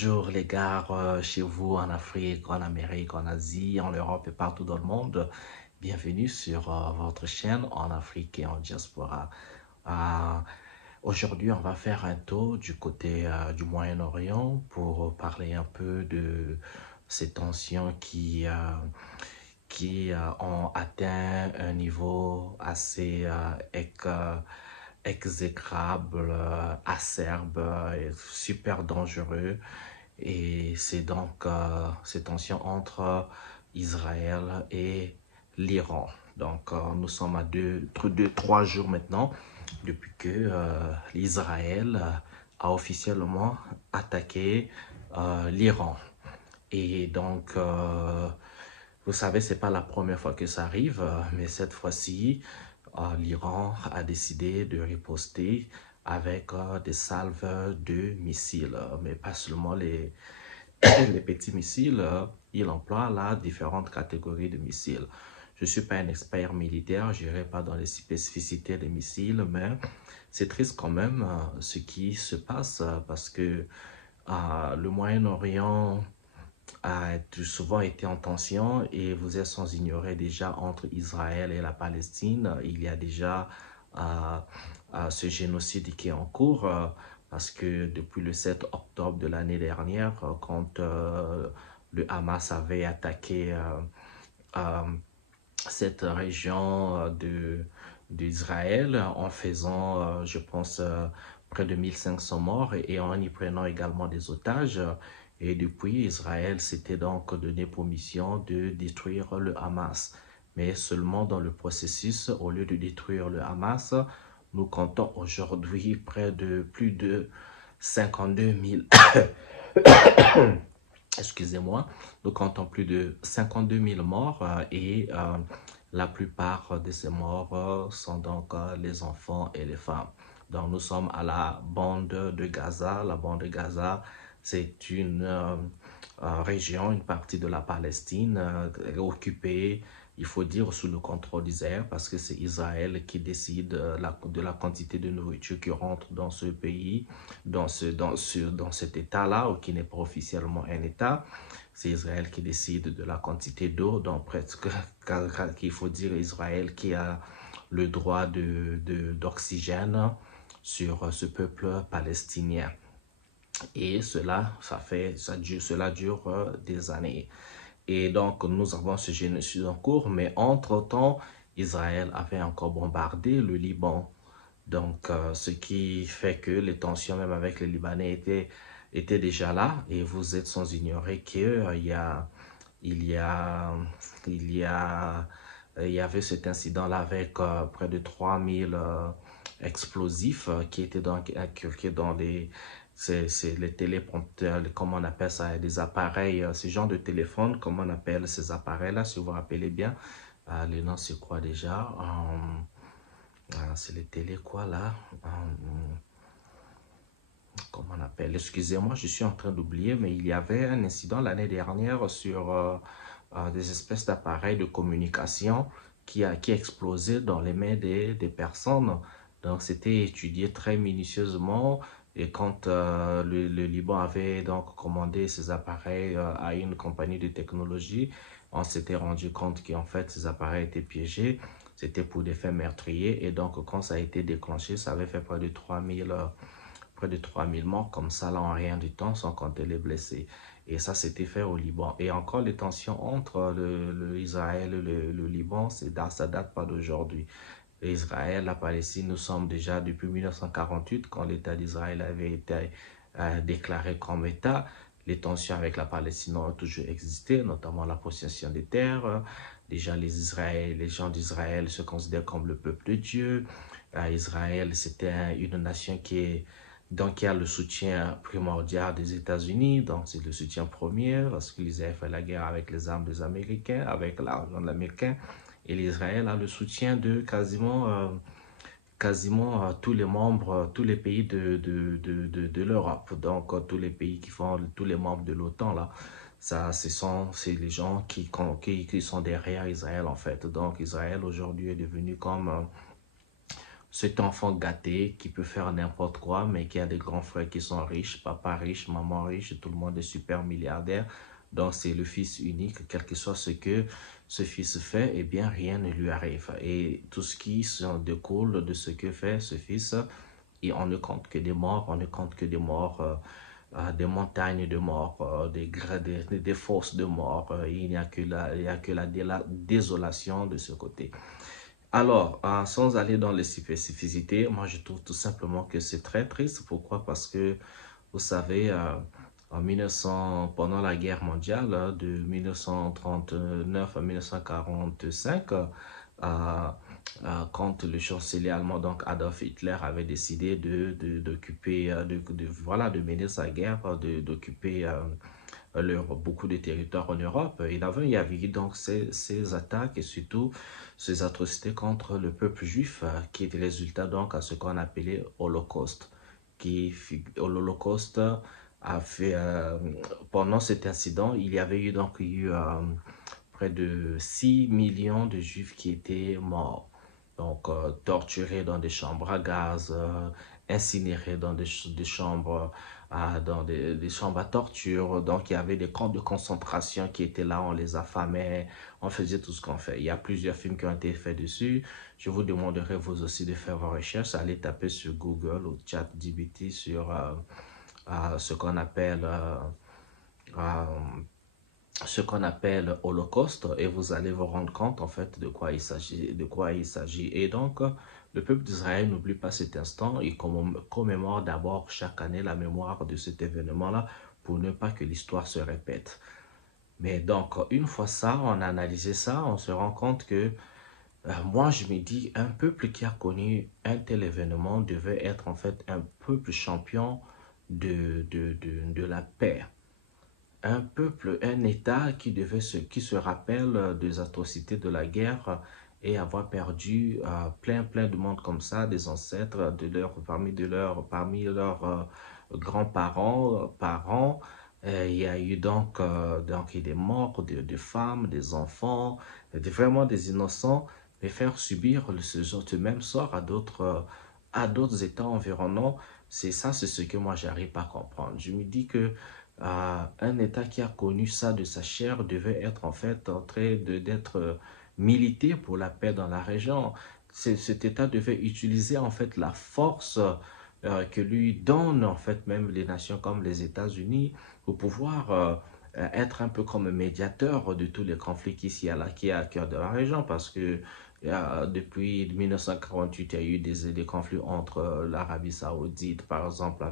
Bonjour les gars, chez vous en Afrique, en Amérique, en Asie, en Europe et partout dans le monde. Bienvenue sur votre chaîne en Afrique et en diaspora. Euh, Aujourd'hui, on va faire un tour du côté du Moyen-Orient pour parler un peu de ces tensions qui ont atteint un niveau assez exécrable, acerbe et super dangereux. Et c'est donc ces tensions entre Israël et l'Iran. Donc nous sommes à trois jours maintenant depuis que l'Israël a officiellement attaqué l'Iran. Et donc, vous savez, c'est pas la première fois que ça arrive, mais cette fois-ci, l'Iran a décidé de riposter avec des salves de missiles, mais pas seulement les petits missiles, il emploie là différentes catégories de missiles. Je ne suis pas un expert militaire, je n'irai pas dans les spécificités des missiles, mais c'est triste quand même ce qui se passe parce que le Moyen-Orient a souvent été en tension et vous êtes sans ignorer déjà entre Israël et la Palestine, il y a déjà ce génocide qui est en cours parce que depuis le 7 octobre de l'année dernière, quand le Hamas avait attaqué euh, cette région d'Israël en faisant, je pense, près de 1500 morts et en y prenant également des otages. Et depuis, Israël s'était donc donné pour mission de détruire le Hamas. Mais seulement dans le processus, au lieu de détruire le Hamas, nous comptons aujourd'hui près de plus de 52 000 excusez-moi, nous comptons plus de 52 000 morts et la plupart de ces morts sont donc les enfants et les femmes. Donc nous sommes à la bande de Gaza. La bande de Gaza, c'est une région, une partie de la Palestine occupée, il faut dire, sous le contrôle d'Israël parce que c'est Israël qui décide de la quantité de nourriture qui rentre dans ce pays, dans cet État-là, ou qui n'est pas officiellement un État. C'est Israël qui décide de la quantité d'eau, donc presque, qu'il faut dire Israël qui a le droit d'oxygène sur ce peuple palestinien. Et cela dure des années. Et donc, nous avons ce génocide en cours, mais entre-temps, Israël avait encore bombardé le Liban. Donc, ce qui fait que les tensions, même avec les Libanais, étaient déjà là. Et vous êtes sans ignorer qu'il y a, il y a, il y a, il y avait cet incident-là avec près de 3000 explosifs qui étaient incurqués dans c'est les téléprompteurs, comment on appelle ça, des appareils, ce genre de téléphone, comment on appelle ces appareils-là, si vous vous rappelez bien. Le nom, c'est quoi déjà? C'est les télé quoi là? Comment on appelle? Excusez-moi, je suis en train d'oublier, mais il y avait un incident l'année dernière sur des espèces d'appareils de communication qui explosé dans les mains des personnes. Donc, c'était étudié très minutieusement. Et quand le Liban avait donc commandé ces appareils à une compagnie de technologie, on s'était rendu compte qu'en fait, ces appareils étaient piégés. C'était pour des faits meurtriers. Et donc, quand ça a été déclenché, ça avait fait près de 3000 morts comme ça, là, en rien du temps, sans compter les blessés. Et ça, c'était fait au Liban. Et encore, les tensions entre Israël et le Liban, ça date pas d'aujourd'hui. Israël, la Palestine, nous sommes déjà depuis 1948, quand l'État d'Israël avait été déclaré comme État. Les tensions avec la Palestine ont toujours existé, notamment la possession des terres. Déjà, les gens d'Israël se considèrent comme le peuple de Dieu. Israël, c'était une nation qui a le soutien primordial des États-Unis, donc c'est le soutien premier, parce qu'ils avaient fait la guerre avec les armes des Américains, avec l'argent de l'Américain. Et l'Israël a le soutien de quasiment tous les membres, tous les pays de l'Europe. Donc, tous les pays tous les membres de l'OTAN, là, c'est les gens qui sont derrière Israël, en fait. Donc, Israël, aujourd'hui, est devenu cet enfant gâté qui peut faire n'importe quoi, mais qui a des grands frères qui sont riches, papa riche, maman riche, et tout le monde est super milliardaire. Donc c'est le fils unique, quel que soit ce que ce fils fait, eh bien rien ne lui arrive. Et tout ce qui s'en découle de ce que fait ce fils, et on ne compte que des morts, on ne compte que des morts, des montagnes de morts, des fosses de morts. Il n'y a que la désolation de ce côté. Alors, sans aller dans les spécificités, moi je trouve tout simplement que c'est très triste. Pourquoi? Parce que, vous savez, en 1900, pendant la guerre mondiale, de 1939 à 1945, quand le chancelier allemand, donc Adolf Hitler, avait décidé d'occuper, voilà, de mener sa guerre, d'occuper beaucoup de territoires en Europe. Il y avait donc ces attaques et surtout ces atrocités contre le peuple juif qui étaient résultat donc à ce qu'on appelait Holocauste. L'Holocauste a fait, pendant cet incident, il y avait eu près de 6 millions de juifs qui étaient morts. Donc, torturés dans des chambres à gaz, incinérés dans des chambres des chambres à torture. Donc, il y avait des camps de concentration qui étaient là, on les affamait, on faisait tout ce qu'on fait. Il y a plusieurs films qui ont été faits dessus. Je vous demanderai vous aussi de faire vos recherches. Allez taper sur Google ou ChatGPT sur ce qu'on appelle euh, ce qu'on appelle Holocauste et vous allez vous rendre compte en fait de quoi il s'agit, Et donc, le peuple d'Israël n'oublie pas cet instant, il commémore d'abord chaque année la mémoire de cet événement-là pour ne pas que l'histoire se répète. Mais donc, une fois ça, on a analysé ça, on se rend compte que moi, je me dis, un peuple qui a connu un tel événement devait être en fait un peuple champion de la paix, un peuple, un État qui se rappelle des atrocités de la guerre et avoir perdu plein de monde comme ça, des ancêtres, parmi leurs grands-parents, parents. Il y a eu donc des morts, des femmes, des enfants, vraiment des innocents, mais faire subir ce même sort à d'autres États environnants, c'est ce que moi j'arrive pas à comprendre. Je me dis que un État qui a connu ça de sa chair devait être en fait en train d'être milité pour la paix dans la région. Cet État devait utiliser en fait la force que lui donnent en fait même les nations comme les États-Unis pour pouvoir être un peu comme médiateur de tous les conflits qui y a à cœur de la région parce que depuis 1948, il y a eu des conflits entre l'Arabie Saoudite, par exemple,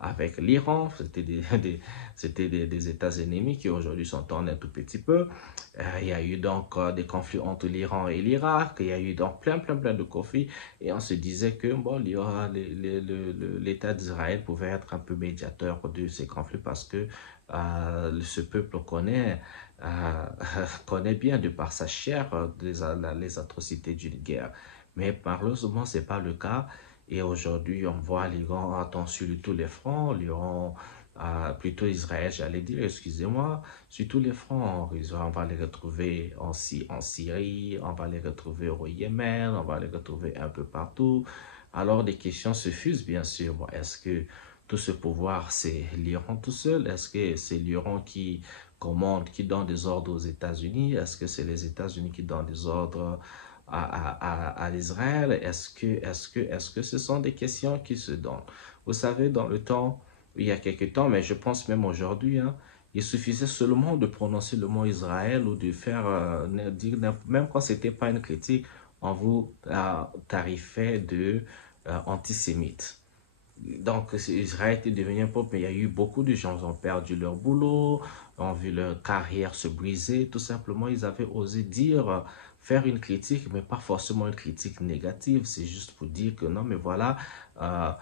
avec l'Iran. C'était des États ennemis qui aujourd'hui s'entendent un tout petit peu. Il y a eu donc des conflits entre l'Iran et l'Irak. Il y a eu donc plein de conflits. Et on se disait que bon, l'État d'Israël pouvait être un peu médiateur de ces conflits parce que ce peuple euh, connaît bien de par sa chair les atrocités d'une guerre. Mais malheureusement, ce n'est pas le cas. Et aujourd'hui, on voit l'Iran attend sur tous les fronts. L'Iran, plutôt Israël, j'allais dire, excusez-moi, sur tous les fronts. On va les retrouver en Syrie, on va les retrouver au Yémen, on va les retrouver un peu partout. Alors, des questions se fusent, bien sûr. Bon, est-ce que tout ce pouvoir, c'est l'Iran tout seul? Est-ce que c'est l'Iran qui commande, qui donne des ordres aux États-Unis? Est-ce que c'est les États-Unis qui donnent des ordres à l'Israël? Est-ce que ce sont des questions qui se donnent? Vous savez, dans le temps, il y a quelque temps, mais je pense même aujourd'hui, hein, il suffisait seulement de prononcer le mot Israël ou de faire, dire, même quand c'était pas une critique, on vous tarifait de antisémite. Donc, Israël était devenu un peuple, mais il y a eu beaucoup de gens qui ont perdu leur boulot, ont vu leur carrière se briser. Tout simplement, ils avaient osé dire, faire une critique, mais pas forcément une critique négative. C'est juste pour dire que non, mais voilà, euh,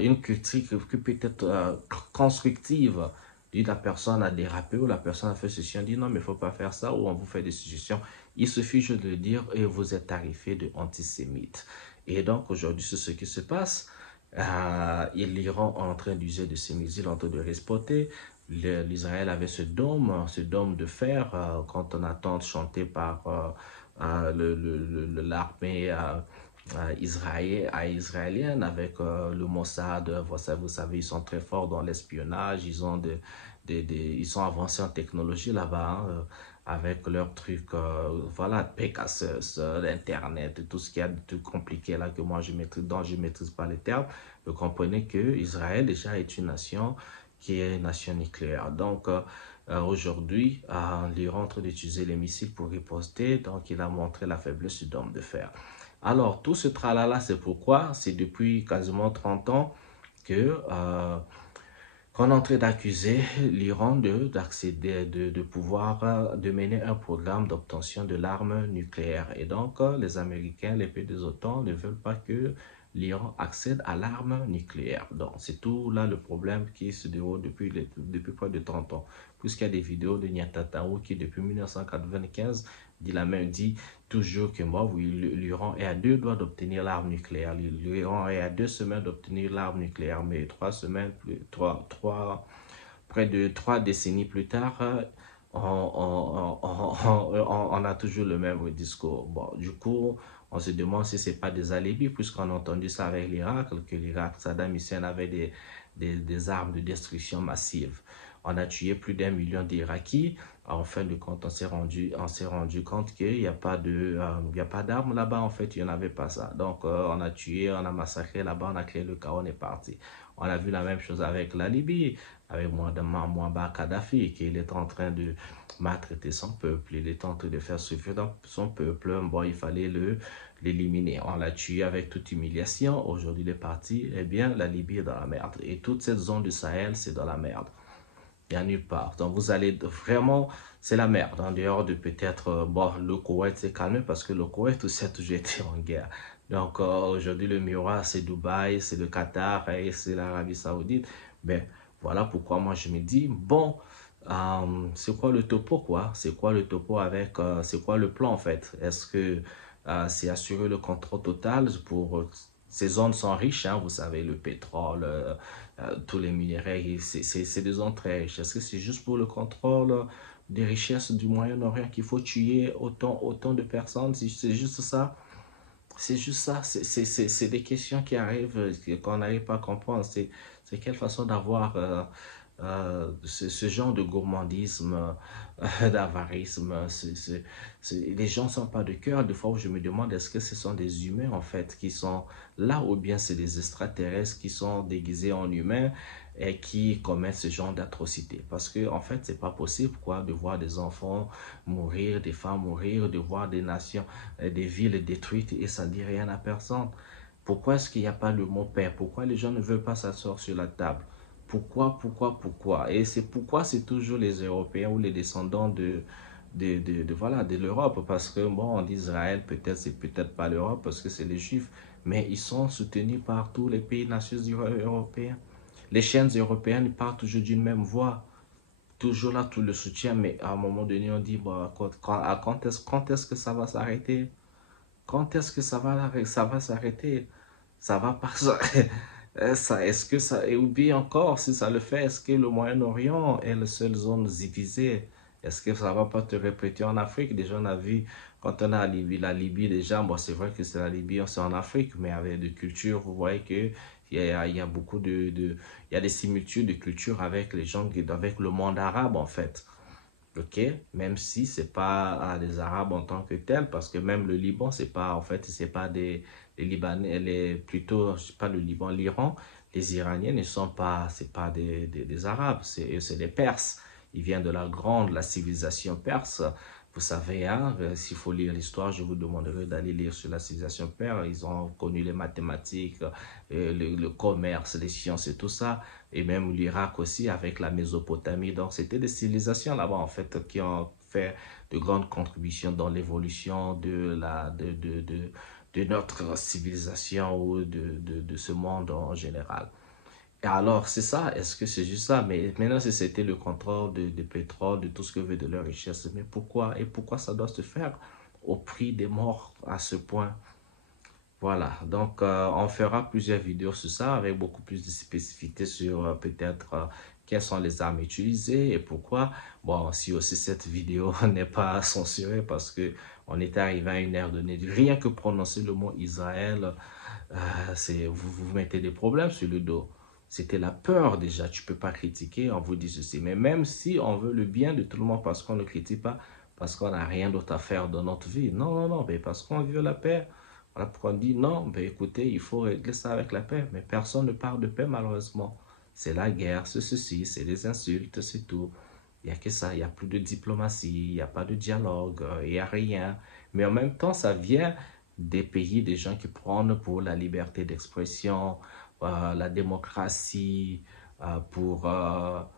une critique qui peut être constructive. Dit la personne a dérapé ou la personne a fait ceci, on dit non, mais il ne faut pas faire ça, ou on vous fait des suggestions. Il suffit juste de le dire et vous êtes tarifé de antisémite. Et donc, aujourd'hui, c'est ce qui se passe. L'Iran est en train d'user de ces missiles, en train de l'exporter. L'Israël avait ce dôme de fer quand on attend chanté par l'armée israélienne avec le Mossad. Vous savez, ils sont très forts dans l'espionnage. Ils ont ils sont avancés en technologie là-bas, hein, avec leurs trucs, voilà, Pegasus, l'Internet, tout ce qu'il y a de tout compliqué là que moi je maîtrise, dont je maîtrise pas les termes. Vous comprenez que Israël déjà est une nation qui est une nation nucléaire. Donc, aujourd'hui, l'Iran est en train d'utiliser les missiles pour riposter, donc il a montré la faiblesse du dôme de fer. Alors, tout ce tralala, c'est pourquoi c'est depuis quasiment 30 ans que qu'on est en train d'accuser l'Iran d'accéder, de pouvoir de mener un programme d'obtention de l'arme nucléaire. Et donc, les Américains, les pays des OTAN ne veulent pas que l'Iran accède à l'arme nucléaire. Donc, c'est tout là le problème qui se déroule depuis près de 30 ans. Puisqu'il y a des vidéos de Netanyahu qui, depuis 1995, dit toujours que moi, oui, l'Iran est à 2 doigts d'obtenir l'arme nucléaire. L'Iran est à 2 semaines d'obtenir l'arme nucléaire, mais 3 semaines, près de 3 décennies plus tard, on a toujours le même discours. Bon, du coup, on se demande si ce n'est pas des alibis, puisqu'on a entendu ça avec l'Irak, que l'Irak, Saddam Hussein avait des armes de destruction massive. On a tué plus d'1 million d'Irakiens. En fin de compte, on s'est rendu compte qu'il n'y a pas d'armes là-bas. En fait, il n'y en avait pas ça. Donc, on a tué, on a massacré là-bas, on a créé le chaos, on est parti. On a vu la même chose avec la Libye, avec Muammar Kadhafi, qu'il est en train de maltraiter son peuple, il est en train de faire souffrir son peuple. Bon, il fallait l'éliminer. On l'a tué avec toute humiliation. Aujourd'hui, il est parti. Eh bien, la Libye est dans la merde. Et toute cette zone du Sahel, c'est dans la merde. Il n'y a nulle part. Donc, vous allez vraiment, c'est la merde. En dehors de peut-être, bon, le Koweït s'est calmé parce que le Koweït aussi a toujours été en guerre. Donc, aujourd'hui, le miroir, c'est Dubaï, c'est le Qatar et c'est l'Arabie Saoudite. Mais voilà pourquoi moi, je me dis, bon, c'est quoi le topo, quoi? C'est quoi le topo avec, c'est quoi le plan, en fait? Est-ce que c'est assurer le contrôle total pour ces zones sont riches, hein, vous savez, le pétrole, tous les minéraux, c'est des zones très riches. Est-ce que c'est juste pour le contrôle des richesses du Moyen-Orient qu'il faut tuer autant de personnes? C'est juste ça? C'est juste ça. C'est des questions qui arrivent, qu'on n'arrive pas à comprendre. C'est quelle façon d'avoir ce genre de gourmandisme, d'avarisme. Les gens ne sont pas de cœur. Des fois où je me demande est-ce que ce sont des humains en fait qui sont là ou bien c'est des extraterrestres qui sont déguisés en humains et qui commettent ce genre d'atrocités. Parce que en fait, c'est pas possible quoi de voir des enfants mourir, des femmes mourir, de voir des nations, des villes détruites et ça ne dit rien à personne. Pourquoi est-ce qu'il n'y a pas le mot paix? Pourquoi les gens ne veulent pas s'asseoir sur la table? Pourquoi? Et c'est pourquoi c'est toujours les Européens ou les descendants voilà, de l'Europe. Parce que, bon, on dit Israël, peut-être, c'est peut-être pas l'Europe parce que c'est les Juifs. Mais ils sont soutenus par tous les pays nations européens. Les chaînes européennes partent toujours d'une même voix. Toujours là, tout le soutien. Mais à un moment donné, on dit, bah, quand est-ce que ça va s'arrêter? Quand est-ce que ça va s'arrêter? Ça va pas s'arrêter. Est-ce que ça, et oublie encore, si ça le fait, est-ce que le Moyen-Orient est la seule zone divisée? Est-ce que ça va pas te répéter en Afrique? Déjà, on a vu, quand on a la Libye déjà, bon, c'est vrai que c'est la Libye, c'est en Afrique, mais avec des cultures, vous voyez que il y a beaucoup il y a des similitudes de culture avec les gens, avec le monde arabe, en fait. Ok, même si c'est pas des Arabes en tant que tels, parce que même le Liban, c'est pas, en fait, c'est pas des Libanais, plutôt, c'est pas le Liban, l'Iran, les Iraniens ne sont pas, c'est pas des Arabes, c'est des Perses. Ils viennent de la civilisation perse. Vous savez, hein, s'il faut lire l'histoire, je vous demanderai d'aller lire sur la civilisation perse. Ils ont connu les mathématiques, le commerce, les sciences et tout ça et même l'Irak aussi avec la Mésopotamie. Donc, c'était des civilisations là-bas, en fait, qui ont fait de grandes contributions dans l'évolution de notre civilisation ou de ce monde en général. Et alors, c'est ça, est-ce que c'est juste ça? Mais maintenant, si c'était le contrôle de pétrole, de tout ce que veut de leur richesse, mais pourquoi? Et pourquoi ça doit se faire au prix des morts à ce point? Voilà, donc on fera plusieurs vidéos sur ça avec beaucoup plus de spécificité sur peut-être quelles sont les armes utilisées et pourquoi. Bon, si aussi cette vidéo n'est pas censurée parce que on est arrivé à une ère donnée, rien que prononcer le mot Israël, vous mettez des problèmes sur le dos. C'était la peur déjà, tu peux pas critiquer, on vous dit ceci. Mais même si on veut le bien de tout le monde parce qu'on ne critique pas, parce qu'on n'a rien d'autre à faire dans notre vie. Non, non, non, mais parce qu'on veut la paix. Voilà pourquoi on dit non, ben écoutez, il faut régler ça avec la paix. Mais personne ne parle de paix malheureusement. C'est la guerre, c'est ceci, c'est les insultes, c'est tout. Il n'y a que ça, il n'y a plus de diplomatie, il n'y a pas de dialogue, il n'y a rien. Mais en même temps, ça vient des pays, des gens qui prennent pour la liberté d'expression, la démocratie, voilà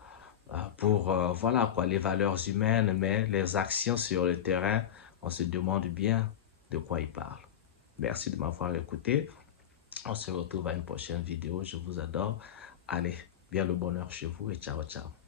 quoi, les valeurs humaines, mais les actions sur le terrain, on se demande bien de quoi ils parlent. Merci de m'avoir écouté. On se retrouve à une prochaine vidéo. Je vous adore. Allez, bien le bonheur chez vous et ciao, ciao.